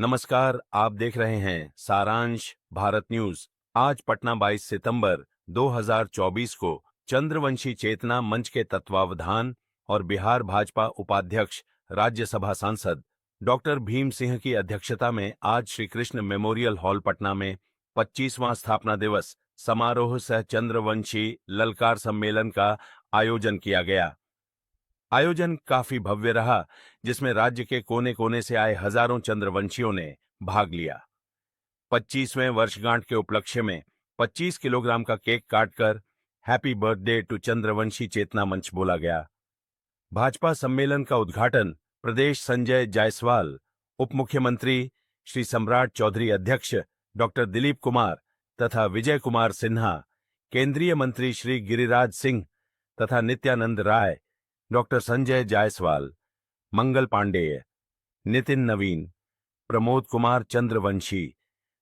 नमस्कार, आप देख रहे हैं सारांश भारत न्यूज। आज पटना 22 सितंबर 2024 को चंद्रवंशी चेतना मंच के तत्वावधान और बिहार भाजपा उपाध्यक्ष राज्यसभा सांसद डॉक्टर भीम सिंह की अध्यक्षता में आज श्री कृष्ण मेमोरियल हॉल पटना में 25वां स्थापना दिवस समारोह सह चंद्रवंशी ललकार सम्मेलन का आयोजन किया गया। आयोजन काफी भव्य रहा, जिसमें राज्य के कोने कोने से आए हजारों चंद्रवंशियों ने भाग लिया। 25वें वर्षगांठ के उपलक्ष्य में 25 किलोग्राम का केक काटकर हैप्पी बर्थडे टू चंद्रवंशी चेतना मंच बोला गया। भाजपा सम्मेलन का उद्घाटन प्रदेश संजय जायसवाल, उप मुख्यमंत्री श्री सम्राट चौधरी, अध्यक्ष डॉक्टर दिलीप कुमार तथा विजय कुमार सिन्हा, केंद्रीय मंत्री श्री गिरिराज सिंह तथा नित्यानंद राय, डॉक्टर संजय जायसवाल, मंगल पांडेय, नितिन नवीन, प्रमोद कुमार चंद्रवंशी,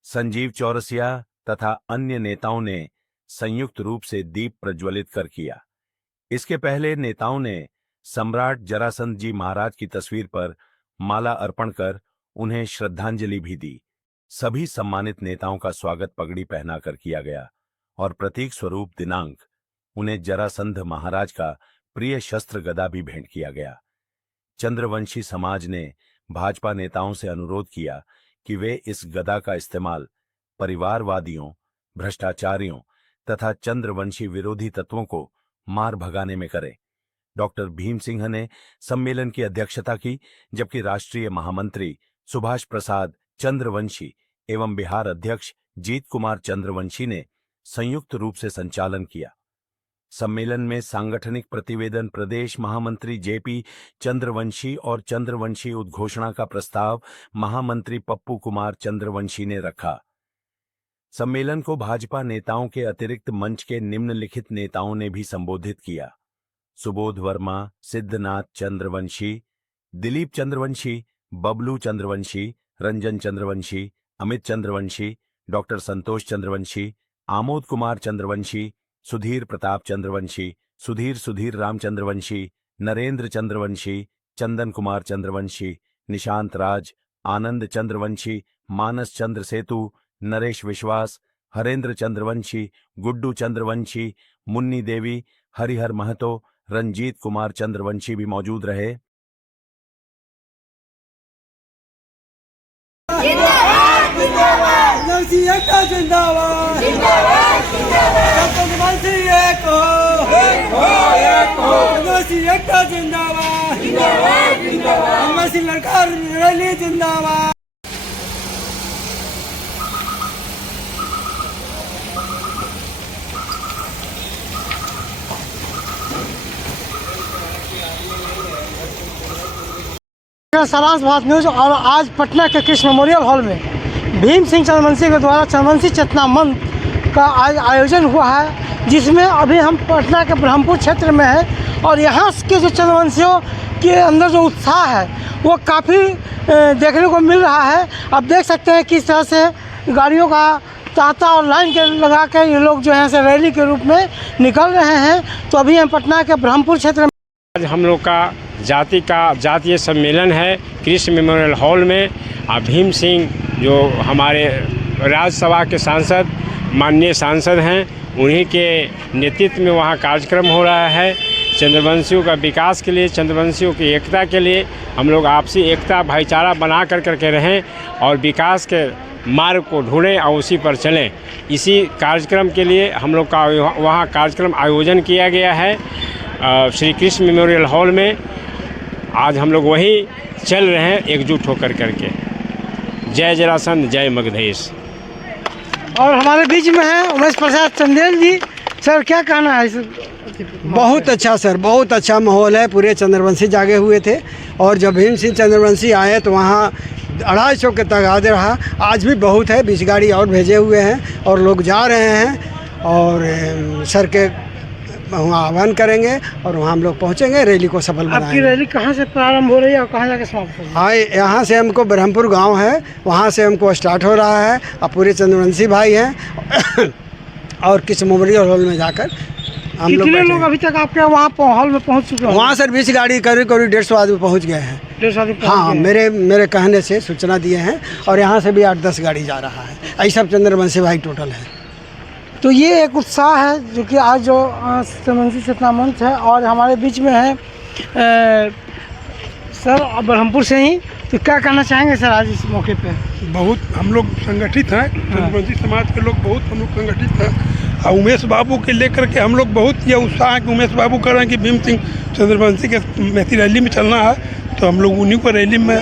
संजीव चौरसिया तथा अन्य नेताओं ने संयुक्त रूप से दीप प्रज्वलित कर किया। इसके पहले नेताओं ने सम्राट जरासंध जी महाराज की तस्वीर पर माला अर्पण कर उन्हें श्रद्धांजलि भी दी। सभी सम्मानित नेताओं का स्वागत पगड़ी पहनाकर किया गया और प्रतीक स्वरूप दिनांक उन्हें जरासंध महाराज का प्रिय शस्त्र गदा भी भेंट किया गया। चंद्रवंशी समाज ने भाजपा नेताओं से अनुरोध किया कि वे इस गदा का इस्तेमाल परिवारवादियों, भ्रष्टाचारियों तथा चंद्रवंशी विरोधी तत्वों को मार भगाने में करें। डॉक्टर भीम सिंह ने सम्मेलन की अध्यक्षता की, जबकि राष्ट्रीय महामंत्री सुभाष प्रसाद चंद्रवंशी एवं बिहार अध्यक्ष जीत कुमार चंद्रवंशी ने संयुक्त रूप से संचालन किया। सम्मेलन में सांगठनिक प्रतिवेदन प्रदेश महामंत्री जेपी चंद्रवंशी और चंद्रवंशी उद्घोषणा का प्रस्ताव महामंत्री पप्पू कुमार चंद्रवंशी ने रखा। सम्मेलन को भाजपा नेताओं के अतिरिक्त मंच के निम्नलिखित नेताओं ने भी संबोधित किया: सुबोध वर्मा, सिद्धनाथ चंद्रवंशी, दिलीप चंद्रवंशी, बबलू चंद्रवंशी, रंजन चंद्रवंशी, अमित चंद्रवंशी, डॉक्टर संतोष चंद्रवंशी, आमोद कुमार चंद्रवंशी, सुधीर प्रताप चंद्रवंशी, सुधीर राम चंद्रवंशी, नरेंद्र चंद्रवंशी, चंदन कुमार चंद्रवंशी, निशांत राज, आनंद चंद्रवंशी, मानस चंद्र सेतु, नरेश विश्वास, हरेंद्र चंद्रवंशी, गुड्डू चंद्रवंशी, मुन्नी देवी, हरिहर महतो, रंजीत कुमार चंद्रवंशी भी मौजूद रहे। सारांश भारत न्यूज। और आज पटना के कृष्ण मेमोरियल हॉल में भीम सिंह चंद्रवंशी के द्वारा चंद्रवंशी चेतना मंच का आज आयोजन हुआ है, जिसमें अभी हम पटना के ब्रह्मपुर क्षेत्र में हैं और यहाँ के जो चंद्रवंशियों के अंदर जो उत्साह है वो काफ़ी देखने को मिल रहा है। आप देख सकते हैं किस तरह से गाड़ियों का तांता और लाइन के लगा के ये लोग जो है रैली के रूप में निकल रहे हैं। तो अभी हम पटना के ब्रह्मपुर क्षेत्र में आज हम लोग का जातीय सम्मेलन है कृष्ण मेमोरियल हॉल में। भीम सिंह जो हमारे राज्यसभा के सांसद, माननीय सांसद हैं, उन्हीं के नेतृत्व में वहाँ कार्यक्रम हो रहा है। चंद्रवंशियों का विकास के लिए, चंद्रवंशियों की एकता के लिए हम लोग आपसी एकता भाईचारा बना करके रहें और विकास के मार्ग को ढूंढें और उसी पर चलें। इसी कार्यक्रम के लिए हम लोग का वहाँ कार्यक्रम आयोजन किया गया है श्री कृष्ण मेमोरियल हॉल में। आज हम लोग वही चल रहे हैं एकजुट होकर करके। जय जरासंध, जय मगधेश। और हमारे बीच में है उमेश प्रसाद चंदेल जी। सर, क्या कहना है इस? बहुत अच्छा सर, बहुत अच्छा माहौल है। पूरे चंद्रवंशी जागे हुए थे और जब भीम सिंह चंद्रवंशी आए तो वहाँ 250 के तगादे रहा। आज भी बहुत है, 20 गाड़ी और भेजे हुए हैं और लोग जा रहे हैं और सर के वहाँ आह्वान करेंगे और वहाँ हम लोग पहुँचेंगे, रैली को सफल बनाएंगे। आपकी रैली कहाँ से प्रारंभ हो रही है और कहाँ जाके समाप्त हो रही है? हाँ, यहाँ से हमको ब्रह्मपुर गांव है, वहाँ से हमको स्टार्ट हो रहा है और पूरे चंद्रवंशी भाई हैं और कृष्ण मेमोरियल हॉल में जाकर हम लोग कितने बैठे लोग हैं। अभी तक आपके वहाँ हॉल में पहुँच चुके हैं? वहाँ सर 20 गाड़ी करीब करीब 150 आदमी पहुँच गए हैं। 150 आदमी पहुँच हाँ, गए हैं। मेरे कहने से सूचना दिए हैं, और यहाँ से भी 8-10 गाड़ी जा रहा है। ऐसा सब चंद्रवंशी भाई टोटल है। तो ये एक उत्साह है जो कि आज जो चंद्रवंशी चेतना मंच है, और हमारे बीच में है सर ब्रह्मपुर से ही। तो क्या कहना चाहेंगे सर आज इस मौके पे? बहुत हम लोग संगठित हैं, चंद्रवंशी समाज के लोग बहुत हम लोग संगठित हैं। और उमेश बाबू के लेकर के हम लोग बहुत ये उत्साह है कि उमेश बाबू कह रहे हैं कि भीम सिंह चंद्रवंशी के मेथी रैली में चलना है, तो हम लोग उन्हीं को रैली में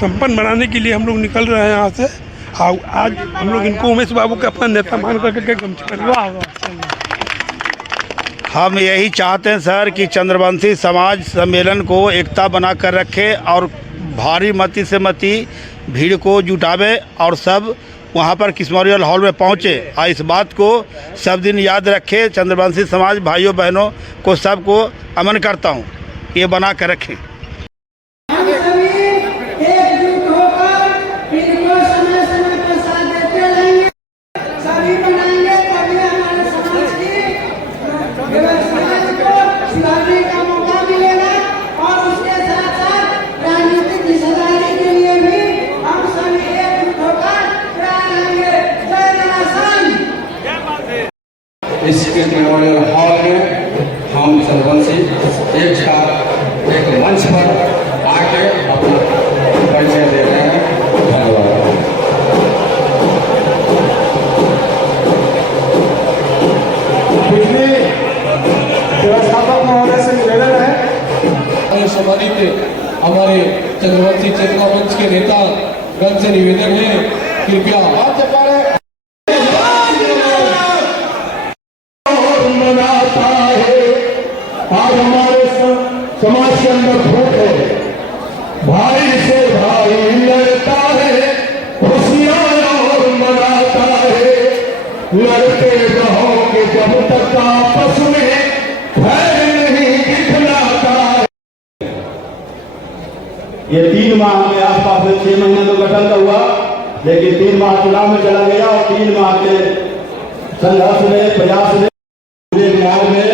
संपन्न बनाने के लिए हम लोग निकल रहे हैं यहाँ से। और आज हम लोग इनको उमेश बाबू का अपना नेता मान करके गमछा कर वाह वाह, चलिए। हम यही चाहते हैं सर कि चंद्रवंशी समाज सम्मेलन को एकता बना कर रखे और भारी मती से मती भीड़ को जुटावे, और सब वहाँ पर किस मेमोरियल हॉल में पहुँचे। और इस बात को सब दिन याद रखे। चंद्रवंशी समाज भाइयों बहनों को सबको अमन करता हूँ, ये बना कर रखें। इस मेमोरियल हॉल में हम चंद्रवंशी एक साथ एक मंच पर आके अपना परिचय दे रहे हैं। धन्यवाद। पिछले व्यवस्थापक महोदय से निवेदन है, हमारे सम्मानित हमारे चंद्रवंशी चेतना मंच के नेता गण से निवेदन है, कृपया आज हमारे समाज के अंदर भूख है, भाई से भाई लड़ता है, खुशियाँ और मनाता है, लड़ते रहोगे जब तक आपस में खैर नहीं दिखलाता है। ये 3 माह के आसपास में 6 महीने तो गठन का हुआ, लेकिन 3 माह चुनाव में चला गया, और 3 माह के संघर्ष में प्रयास में पूरे बिहार में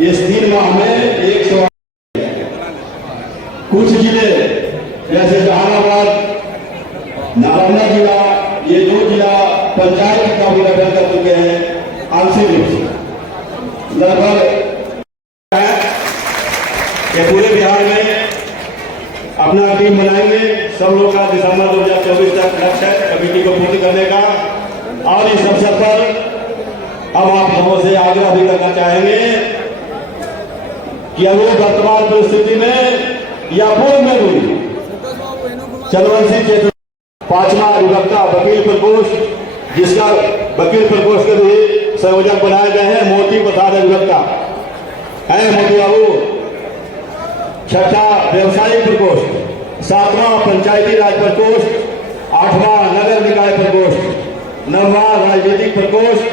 इस 3 माह में 100 कुछ जिले जैसे जहानाबाद, नालंदा जिला, ये 2 जिला पंचायत का भी गठन कर चुके हैं आंशिक रूप से। लगभग ये पूरे बिहार में अपना टीम बनाएंगे। सब लोग का दिसंबर 2024 तक लक्ष्य है कमेटी को पूर्ण करने का। और इस अवसर पर अब आप लोगों से आग्रह भी करना चाहेंगे कि अभी वर्तमान परिस्थिति में या पूर्व में भी चंद्रवंशी चेतना 5वां अधिवक्ता वकील प्रकोष्ठ, जिसका वकील प्रकोष्ठ के भी संयोजक बनाए गए हैं मोती प्रसाद अधिवक्ता है मोती बाबू। 6वां व्यवसायिक प्रकोष्ठ, 7वां पंचायती राज प्रकोष्ठ, 8वां नगर निकाय प्रकोष्ठ, 9वां राजनीतिक प्रकोष्ठ,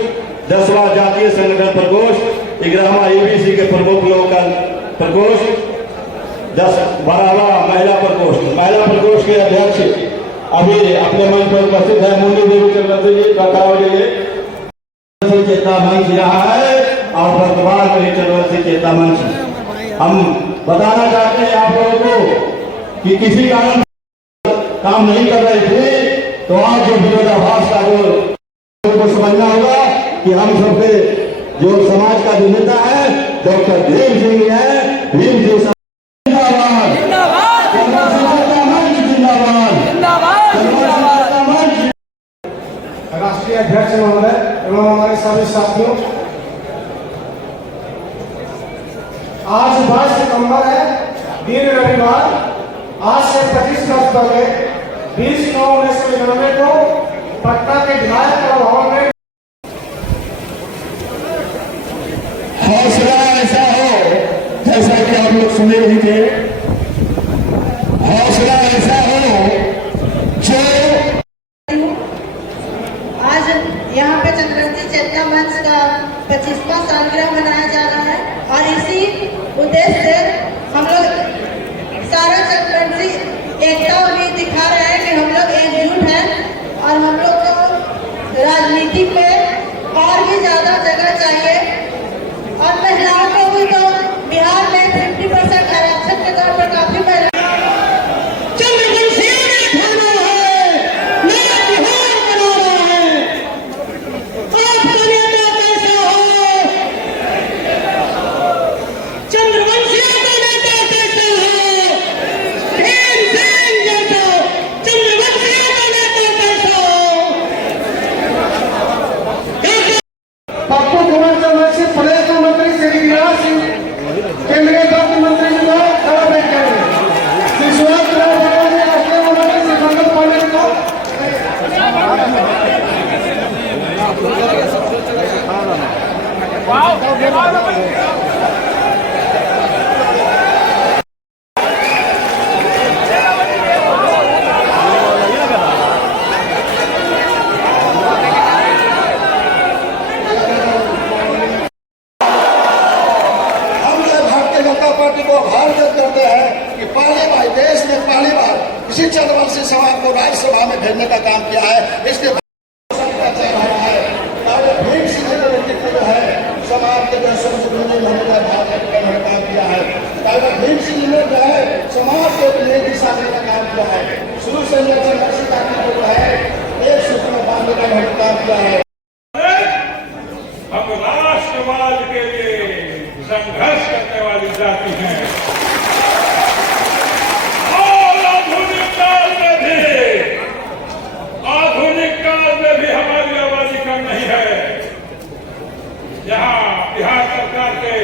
10वां जातीय संगठन प्रकोष्ठ, 11वां ईबीसी के प्रमुख लोगों का प्रकोष्ठ, 12वां महिला प्रकोष्ठ। महिला प्रकोष्ठ के अध्यक्ष अभी अपने मंच पर उपस्थित है मुंडी देवी चंद्रवंशी जी का चेतना मंच रहा है, और वर्तमान में चंद्रवंशी चेतना मंच। हम बताना चाहते हैं आप लोगों को कि किसी कारण काम नहीं कर रहे थे, तो आज जो विरोधाभास का जो समझना होगा कि हम सबके जो समाज का जो नेता है डॉक्टर भीम सिंह है। भीम सिंह जिंदाबाद, राष्ट्रीय अध्यक्ष महोदय एवं हमारे सभी साथियों, आज 22 सितंबर है, दिन रविवार। आज से 25 वर्ष पहले 20/9/1999 को पटना के विधायक भवन में हौसला ऐसा हो जैसा कि आप लोग सुने ही थे, हौसला ऐसा हो जो आज यहाँ पे चंद्रवंशी चेतना मंच का 25वां सालगिरह मनाया जा रहा है, और इसी उद्देश्य से हम लोग सारा चंद्रवंशी एकता भी दिखा रहे हैं कि हम लोग एकजुट हैं, और हम लोग को राजनीति में और भी ज्यादा जगह चाहिए। हम लोग भारतीय जनता पार्टी को आभार व्यक्त करते हैं कि पहली बार देश में पहली बार किसी चंद्रवंशी समाज को राज्यसभा में भेजने का काम किया है। इसके भीम सिंह के नेतृत्व जो है समाज के होने का काम किया है। भीम सिंह ने जो है समाज को नई दिशा देने का काम किया है। शुरू से जो है एक सूत्र में बांधने का काम किया है। हम राष्ट्रवाद के लिए संघर्ष करने वाली जाति हैं और आधुनिक काल में भी हमारी आबादी कम नहीं है। यहाँ बिहार सरकार के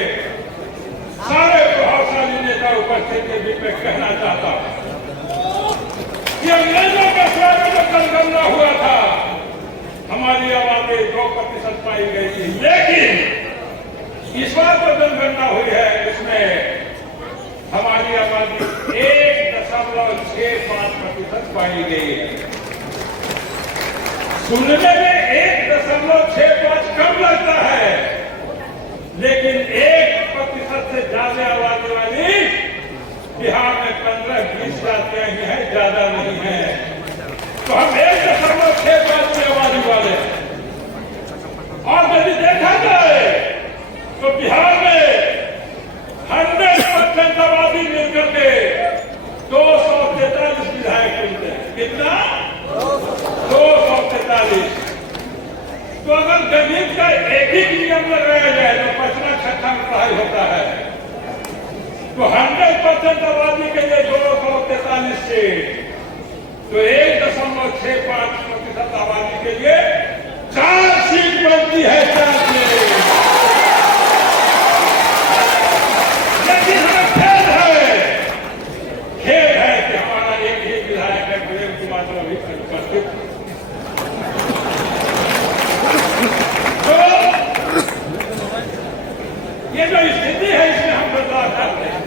सारे प्रभावशाली नेता उपस्थित के बीच में कहना चाहता हूँ कि अंग्रेजों का स्वागत जो जनगणना हुआ था हमारी आबादी 2% पाई गई थी, लेकिन इस बार जो जनगणना हुई है इसमें हमारी आबादी 1.65% पाई गई है। सुनने में 1.65 कम लगता है, लेकिन 1% से ज्यादा आबादी वाली बिहार में 15-20 जातियां ही हैं, ज्यादा नहीं है। तो हम 1.65 की आबादी वाले और यदि देखा जाए तो बिहार में 100% आबादी मिलकर के 243 विधायक चुनते हैं। कितना? 243। तो अगर गणित का एक ही नियम लगाया जाए तो 5वां-6वां में पढ़ाई होता है, तो 100% आबादी के लिए 243 सीट, तो 1.65% आबादी के लिए 4 सीट बनती है। 4 सीट। लेकिन हमें खेद है कि हमारा एक ही विधायक है प्रेम कुमार रवि उपस्थित। तो ये जो स्थिति है इसमें हम बदलाव करते हैं।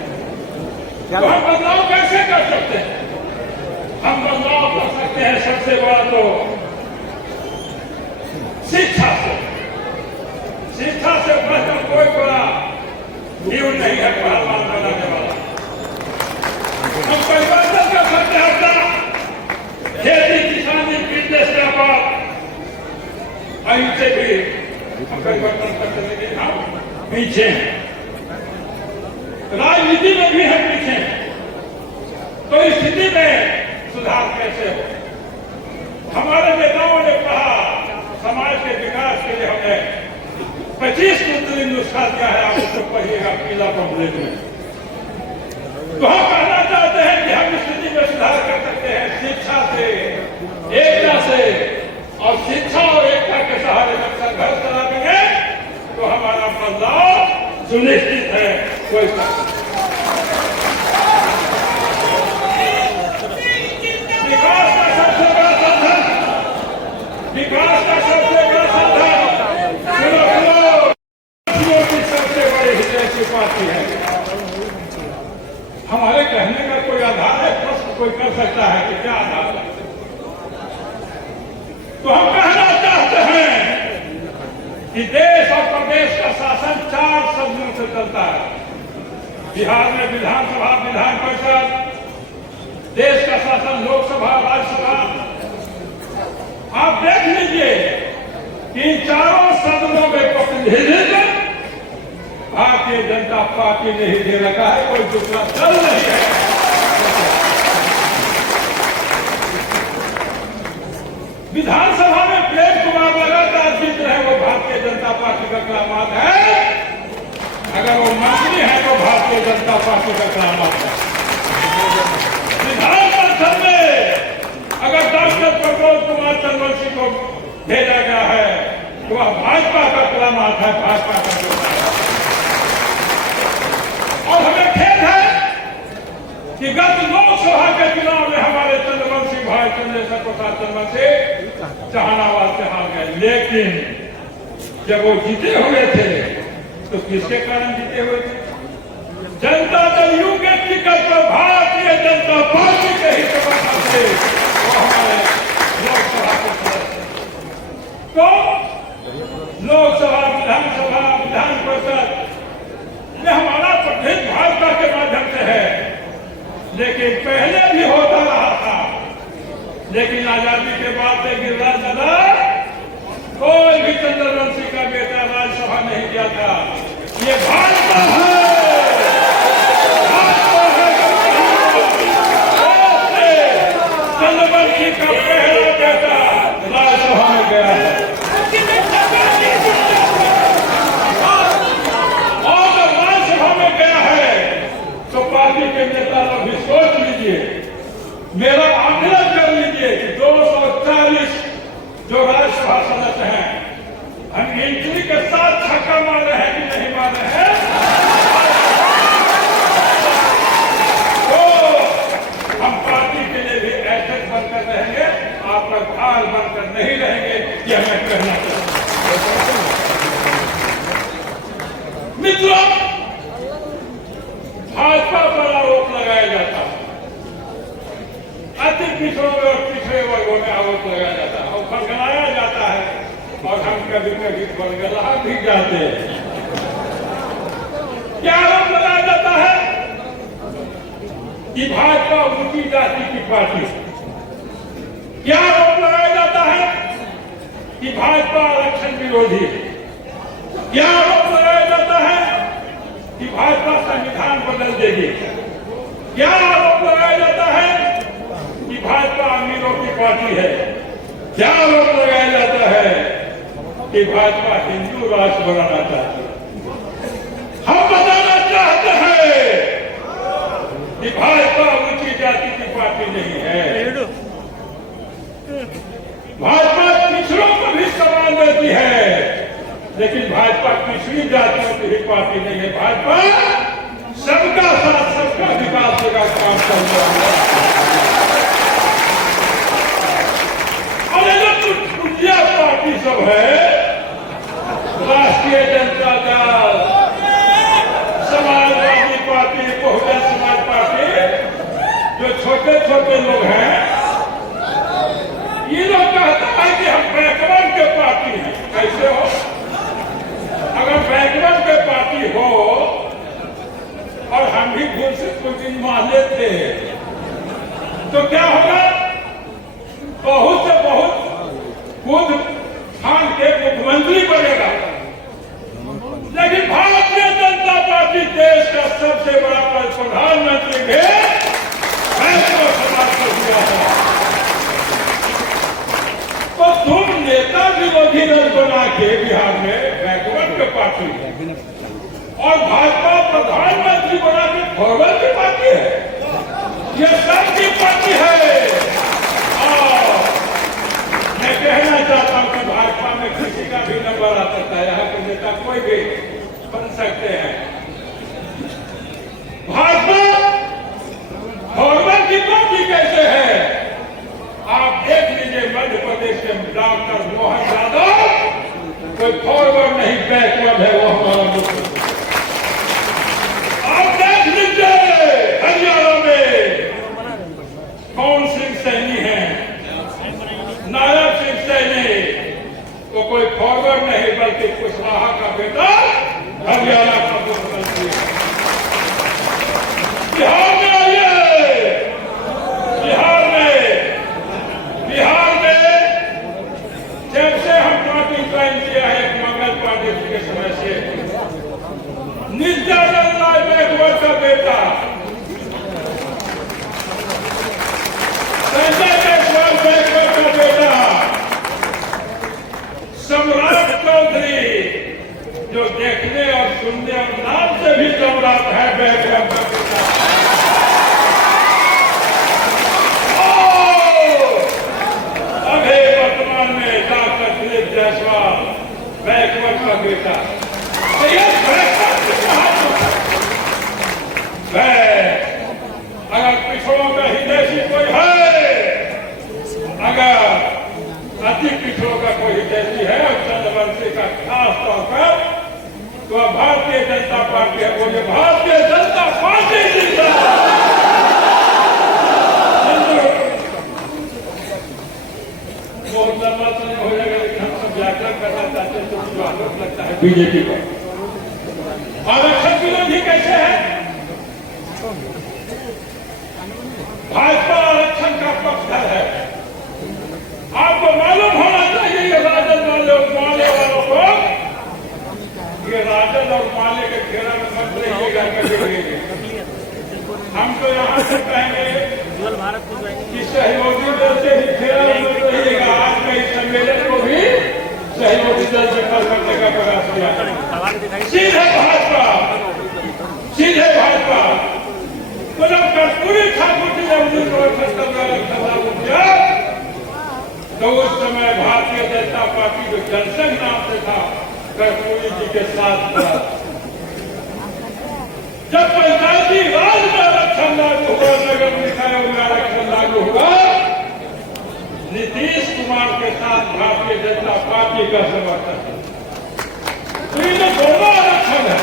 तो हम बदलाव कैसे कर सकते हैं? हम बदलाव कर सकते हैं सबसे बड़ा तो शिक्षा से बढ़कर कोई बड़ा न्यूज नहीं है पहलवान बनाने वाला। हम परिवर्तन कर सकते हैं अपना खेती किसानी बिजनेस व्यापार, इनसे भी हम परिवर्तन कर सकते, लेकिन हम पीछे हैं। राजनीति में भी हम पीछे हैं। तो इस स्थिति में सुधार कैसे हो? हमारे नेताओं ने कहा समाज के विकास के लिए हमने 25 सूत्री नुस्खा दिया है, आप उसको पढ़िएगा पीला पम्पलेट में। तो हम कहना चाहते हैं कि हम स्थिति में सुधार कर सकते हैं शिक्षा से, एकता से, और शिक्षा और एकता के सहारे जब संघर्ष चलाएंगे तो हमारा बदलाव सुनिश्चित है। कोई विकास का सबसे बड़ा साधन सबसे बड़ी हितैषी पार्टी है। हमारे कहने का कोई आधार है? प्रश्न कोई कर सकता है कि क्या आधार है? तो हम कहना चाहते हैं कि देश और प्रदेश का शासन 4 सदनों से चलता है। बिहार में विधानसभा, विधान परिषद, देश का शासन लोकसभा, राज्यसभा। आप देख लीजिए कि इन चारों सदनों में प्रतिनिधित्व भारतीय जनता पार्टी ने ही दे रखा है, कोई दूसरा दल नहीं है। विधानसभा में प्रेम कुमार लगातार जीत रहे, वो भारतीय जनता पार्टी का करामात है। अगर वो मंत्री है तो भारतीय जनता पार्टी का करामात है। विधान परिषद में अगर डॉक्टर प्रमोद कुमार चंद्रवंशी को भेजा गया है तो वह भाजपा का करामात है, भाजपा का योगदान है। और हमें खेद है कि गत लोकसभा के चुनाव में हमारे चंद्रवंशी भाई चंद्रशेखर प्रसाद चंद्रवंशी जहानाबाद से हार गए, लेकिन जब वो जीते हुए थे तो किसके कारण जीते हुए थे? जनता दल यू के टिकट पर भारतीय जनता पार्टी के ही समर्थन से वो हमारे लोकसभा के सदस्य, तो लोकसभा, विधानसभा, विधान परिषद ये हमारा प्रदेश भाजपा के माध्यम से है, लेकिन पहले भी होता रहा था। लेकिन आजादी के बाद से गिरिराज दादा कोई भी चंद्रवंशी का बेटा राज्यसभा नहीं किया था। ये भाजपा है, चंद्रवंशी का पहला बेटा राज्यसभा में गया है। और जब राज्यसभा में गया है तो पार्टी के नेता लोग भी सोच लीजिए, मेरा आकलन कर लीजिए कि 240 जो राज्यसभा सदस्य हैं, हम एंट्री के साथ छक्का मार रहे हैं कि नहीं मार रहे हैं? तो हम पार्टी के लिए भी एसेट बनकर रहेंगे, आपका भार बनकर नहीं रहेंगे, यह मैं कहना चाहता हूं। मित्रों, भाजपा पर आरोप लगाया जाता है, अति पिछड़ों में और पिछड़े वर्गों में आरोप लगाया जाता है और फरगलाया जाता है, और हम कभी कभी फरगला भी जाते हैं। क्या आरोप लगाया जाता है कि भाजपा ऊंची जाति की पार्टी है? क्या आरोप लगाया जाता है कि भाजपा आरक्षण विरोधी है? क्या आरोप लगाया जाता है कि भाजपा संविधान बदल देगी? क्या आरोप लगाया जाता है कि भाजपा अमीरों की पार्टी है? क्या आरोप लगाया जाता है कि भाजपा हिंदू राष्ट्र बनाना चाहती है? हम बताना चाहते हैं कि भाजपा ऊंची जाति की पार्टी नहीं है। भाजपा पिछड़ों को भी सम्मान देती है, लेकिन भाजपा पिछड़ी जातियों की भी पार्टी नहीं है। भाजपा सबका साथ सबका विकास का काम कर रहा है। और ये जो कुटिया पार्टी सब है, राष्ट्रीय जनता दल, समाजवादी पार्टी, बहुजन समाज पार्टी, जो छोटे छोटे लोग हैं, ये लोग कहता है कि हम बैकवर्ड के पार्टी हैं। कैसे हो? अगर बैकवर्ड के पार्टी हो और हम भी भूल से कुछ दिन मान लेते तो क्या होगा? बहुत से बहुत खुद खान के मुख्यमंत्री बनेगा। लेकिन भारतीय जनता पार्टी देश का सबसे बड़ा प्रधानमंत्री भी बैकवर्ड समाज को दिया है। तो तुम नेता विरोधी दल बना के बिहार में बैकवर्ड के पार्टी और भाजपा प्रधानमंत्री बना के फॉरवर्ड की पार्टी है। ये सबकी पार्टी है। और मैं कहना चाहता हूं कि भाजपा में किसी का भी नंबर आ सकता है, यहाँ के नेता कोई भी बन सकते हैं। भाजपा फॉरवर्ड की पार्टी कैसे है? आप देख लीजिए, मध्य प्रदेश के डॉक्टर मोहन यादव कोई फॉरवर्ड नहीं बैकवर्ड है, वो हमारा मुख्यमंत्री। आप देख लीजिए हरियाणा में कौन सिंह सैनी है, नायब सिंह सैनी, तो कोई फॉरवर्ड नहीं बल्कि कुशवाहा का बेटा हरियाणा का मुख्यमंत्री। बिहार में आइए, बिहार में जब से हम पार्टी ज्वाइन किया है, मंगल पांडे जी के समय से, नित्यानंद राय बैकवर्ड का बेटा, संजय जायसवाल बैकवर्ड का बेटा, सम्राट चौधरी जो देखने और सुनने और नाम से भी सम्राट है, बैकवर्ड का बेटा। अभी वर्तमान में डॉक्टर दिलीप जायसवाल बैकवर्ड का बेटा। तो ये अगर पिछड़ों का हितैषी कोई है, अगर अति पिछड़ों का कोई हितैषी है और चंद्रवंशी का खास तौर पर, तो अब भारतीय जनता पार्टी है, बोले भारतीय जनता पार्टी जिंदाबाद। बहुत लंबा समय हो जाएगा, लेकिन हम सब व्याख्यान करना चाहते हैं तो मुझे आरोप लगता है बीजेपी को। आरक्षण विरोधी कैसे है? भाजपा आरक्षण का पक्षधर है। आपको मालूम होना चाहिए ये राजद वाले वालों को, ये राजद और माले के घेरा में मत रहिएगा कभी। हम तो यहाँ से कहेंगे कि सहयोगी दल से ही घेरा में मत रहिएगा। आज का इस सम्मेलन को भी सहयोगी दल से कल करने का प्रयास किया। सीधे भाजपा, सीधे भाजपा। तो जब कर्पूरी ठाकुर जी ने 1978 में आरक्षण लागू किया तो उस समय भारतीय जनता पार्टी जो जनसंघ नाम से था कर्पूरी जी के साथ था। जब पंचायती राज में आरक्षण लागू हुआ, नगर निकायों में आरक्षण लागू हुआ, नीतीश कुमार के साथ भारतीय जनता पार्टी का समर्थन। तो ये दोनों आरक्षण है।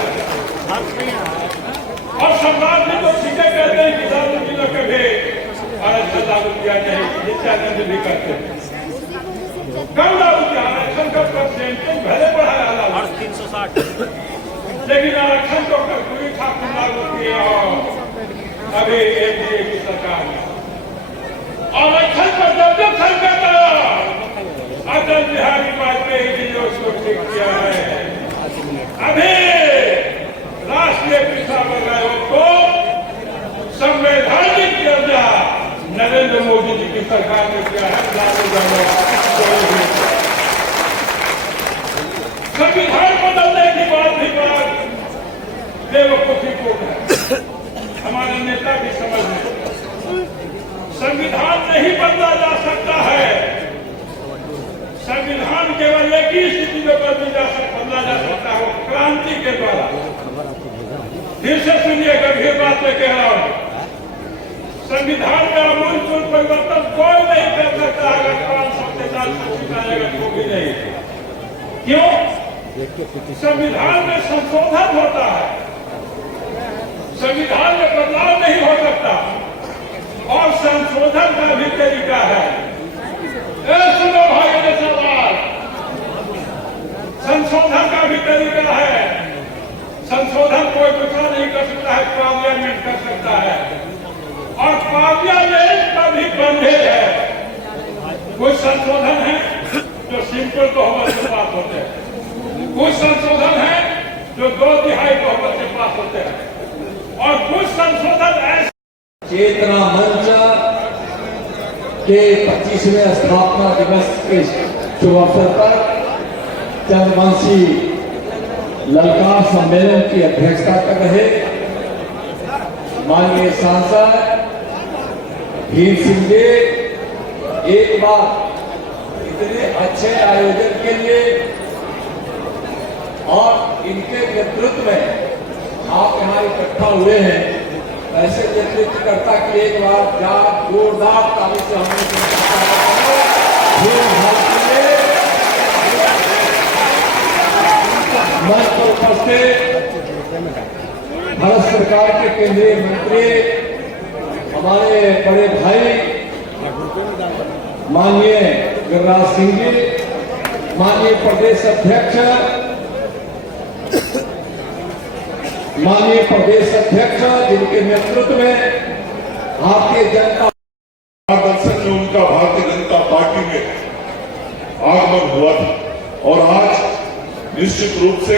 और सम्राट जी को ठीक है कहते हैं कि लालू जी ने कभी आरक्षण लागू किया नहीं, नित्यानंद भी करते हैं। कम लागू किया आरक्षण का परसेंटेज भले बढ़ाया लालू 360, लेकिन आरक्षण तो कर्पूरी ठाकुर लागू किए और अभी एनडीए की सरकार में आरक्षण पर जब संकट आया अटल बिहारी वाजपेयी जी ने उसको ठीक किया है। अभी राष्ट्रीय पिछड़ा आयोग को संवैधानिक दर्जा नरेंद्र मोदी जी की सरकार ने किया है। संविधान बदलने की बात भी बड़ा बेवकूफी को है, हमारे नेता भी समझ लें। संविधान नहीं बदला जा सकता है। संविधान केवल एक ही स्थिति में बदला जा सकता है, वो क्रांति के द्वारा। फिर से सुनिए, गंभीर बात में कह रहा हूं। संविधान का आमूल परिवर्तन कोई नहीं कर सकता अगर 500 से 400 सीट आएगा तो भी नहीं। क्यों? संविधान में संशोधन होता है, संविधान में बदलाव नहीं हो सकता और संशोधन का भी तरीका है। सुनो भाई ने सवाल, संशोधन का भी तरीका है। संशोधन कोई दूसरा नहीं कर सकता है, पार्लियामेंट कर सकता है और पार्लियामेंट का भी बंधे है। कुछ संशोधन है जो सिंपल बहुमत से पास होते हैं, कुछ संशोधन है जो 2/3 बहुमत से पास होते हैं और कुछ संशोधन ऐसे। चेतना मंच के 25वें स्थापना दिवस के शुभ अवसर पर चंद्रवंशी ललकार सम्मेलन की अध्यक्षता कर रहे माननीय सांसद भीम सिंह जी, एक बार इतने अच्छे आयोजन के लिए और इनके नेतृत्व में आप यहाँ इकट्ठा हुए हैं, ऐसे नेतृत्वकर्ता की एक बार जोरदार ताली से हमने मंच पर उपस्थित भारत सरकार के केंद्रीय मंत्री, हमारे बड़े भाई माननीय गिरिराज सिंह जी, माननीय प्रदेश अध्यक्ष जिनके नेतृत्व में भारतीय जनता दर्शन में उनका भारतीय जनता पार्टी में आगमन हुआ था और आज निश्चित रूप से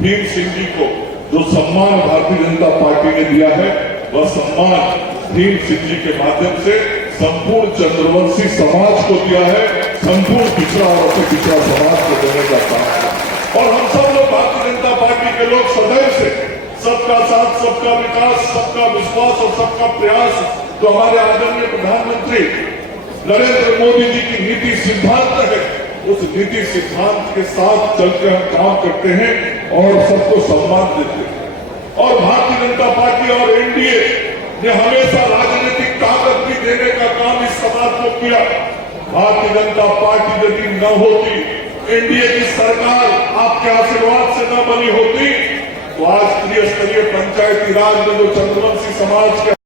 भीम सिंह जी को जो सम्मान भारतीय जनता पार्टी ने दिया है, वह सम्मान भीम सिंह जी के माध्यम से संपूर्ण चंद्रवंशी समाज को दिया है, संपूर्ण पिछड़ा और अति पिछड़ा समाज को देने का काम है। और हम सब लोग भारतीय जनता पार्टी के लोग सदैव से सबका साथ, सबका विकास, सबका विश्वास और सबका प्रयास जो हमारे आदरणीय प्रधानमंत्री नरेंद्र मोदी जी की नीति सिद्धांत है, उस नीति सिद्धांत के साथ चलकर हम काम करते हैं और सबको सम्मान देते हैं। और भारतीय जनता पार्टी और एनडीए ने हमेशा राजनीतिक ताकत भी देने का काम इस समाज को किया। भारतीय जनता पार्टी यदि न होती एनडीए की सरकार आपके आशीर्वाद से न बनी होती तो आज त्रिस्तरीय पंचायती राज में जो चंद्रवंशी समाज के